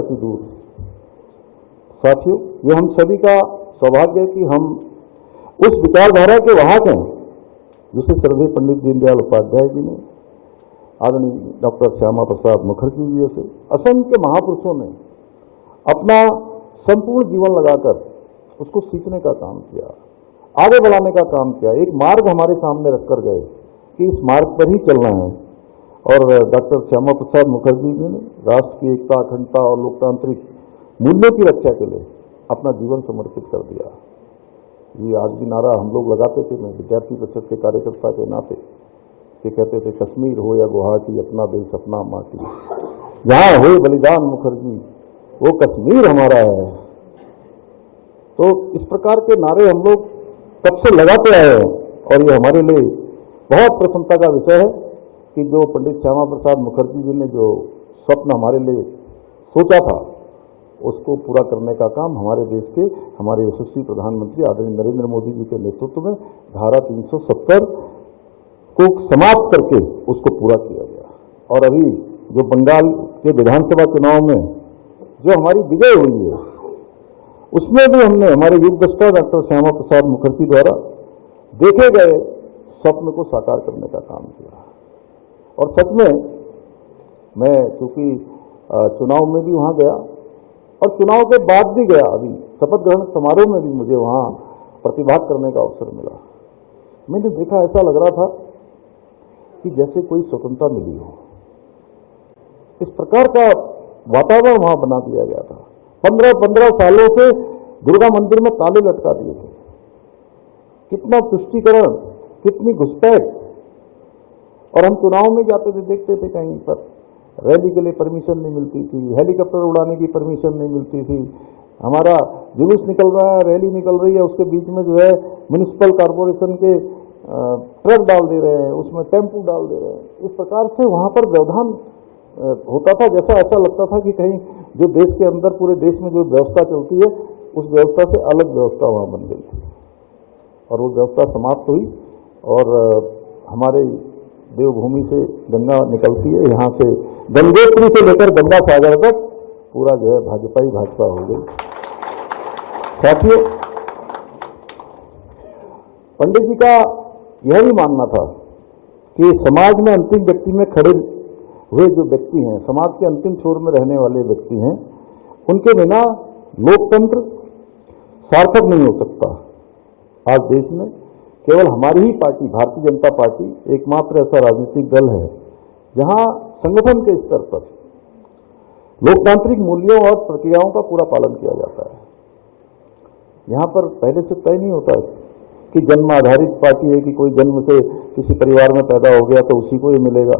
अति दूर। साथियों, ये हम सभी का सौभाग्य है कि हम उस विचारधारा के वाहक हैं जिसे सर्वदेव पंडित दीनदयाल उपाध्याय जी ने, आदरणीय डॉक्टर श्यामा प्रसाद मुखर्जी जी जैसे असंख्य महापुरुषों ने अपना संपूर्ण जीवन लगाकर उसको सीखने का काम किया, आगे बढ़ाने का काम किया, एक मार्ग हमारे सामने रखकर गए कि इस मार्ग पर ही चलना है। और डॉक्टर श्यामा प्रसाद मुखर्जी जी ने राष्ट्र की एकता, अखंडता और लोकतांत्रिक मूल्यों की रक्षा के लिए अपना जीवन समर्पित कर दिया। ये आज भी नारा हम लोग लगाते थे, मैं विद्यार्थी परिषद के कार्यकर्ता के नाते, कि कहते थे कश्मीर हो या गुवाहाटी, अपना देश अपना माटी, जहाँ हुए बलिदान मुखर्जी वो कश्मीर हमारा है। तो इस प्रकार के नारे हम लोग कब से लगाते आए हैं और ये हमारे लिए बहुत प्रसन्नता का विषय है कि जो पंडित श्यामा प्रसाद मुखर्जी जी ने जो स्वप्न हमारे लिए सोचा था उसको पूरा करने का काम हमारे देश के हमारे यशस्वी प्रधानमंत्री आदरणीय नरेंद्र मोदी जी के नेतृत्व में धारा 370 को समाप्त करके उसको पूरा किया गया। और अभी जो बंगाल के विधानसभा चुनाव में जो हमारी विजय हुई है उसमें भी हमने हमारे युगदृष्टा डॉक्टर श्यामा प्रसाद मुखर्जी द्वारा देखे गए स्वप्न को साकार करने का काम किया। और सच में मैं चूंकि चुनाव में भी वहां गया और चुनाव के बाद भी गया, अभी शपथ ग्रहण समारोह में भी मुझे वहां प्रतिभाग करने का अवसर मिला। मैंने देखा, ऐसा लग रहा था कि जैसे कोई स्वतंत्रता मिली हो, इस प्रकार का वातावरण वहां बना दिया गया था। 15 सालों से दुर्गा मंदिर में ताले लटका दिए थे। कितना तुष्टीकरण, कितनी घुसपैठ। और हम चुनाव में जाते थे, देखते थे कहीं पर रैली के लिए परमिशन नहीं मिलती थी, हेलीकॉप्टर उड़ाने की परमिशन नहीं मिलती थी। हमारा जुलूस निकल रहा है, रैली निकल रही है, उसके बीच में जो है म्युनिसिपल कॉरपोरेशन के ट्रक डाल दे रहे हैं, उसमें टेम्पू डाल दे रहे हैं। इस प्रकार से वहां पर व्यवधान होता था, जैसा ऐसा लगता था कि कहीं जो देश के अंदर पूरे देश में जो व्यवस्था चलती है उस व्यवस्था से अलग व्यवस्था वहां बन गई थी। और वो व्यवस्था समाप्त हुई और हमारे देवभूमि से गंगा निकलती है, यहाँ से गंगोत्री से लेकर गंगा सागर तक पूरा जो है भाजपा ही भाजपा हो गई। साथियों, पंडित जी का यह भी मानना था कि समाज में अंतिम व्यक्ति में खड़े हुए जो व्यक्ति हैं, समाज के अंतिम छोर में रहने वाले व्यक्ति हैं, उनके बिना लोकतंत्र सार्थक नहीं हो सकता। आज देश में केवल हमारी ही पार्टी, भारतीय जनता पार्टी, एकमात्र ऐसा राजनीतिक दल है जहां संगठन के स्तर पर लोकतांत्रिक मूल्यों और प्रक्रियाओं का पूरा पालन किया जाता है। यहां पर पहले से तय नहीं होता है कि जन्म आधारित पार्टी है कि कोई जन्म से किसी परिवार में पैदा हो गया तो उसी को ये मिलेगा।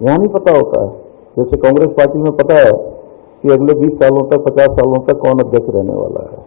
यहां नहीं पता होता है। जैसे कांग्रेस पार्टी में पता है कि अगले 20 सालों तक, 50 सालों तक कौन अध्यक्ष रहने वाला है।